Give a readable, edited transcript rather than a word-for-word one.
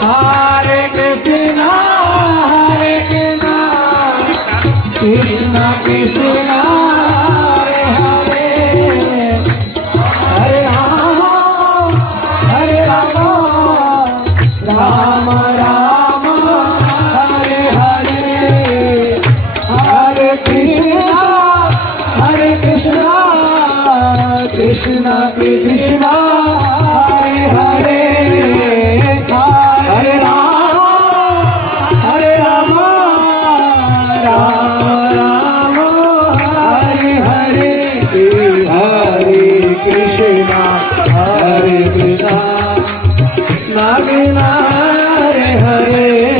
Hare Krishna, Krishna Krishna, Hare Hare, Hare Rama, Hare Rama, Rama Rama, Hare Hare, Hare Krishna, Krishna Krishna, Hare Hare, Hare Rama, Hare Rama, Rama Rama, Hare Hare, Hare Krishna, Krishna Hare Hare.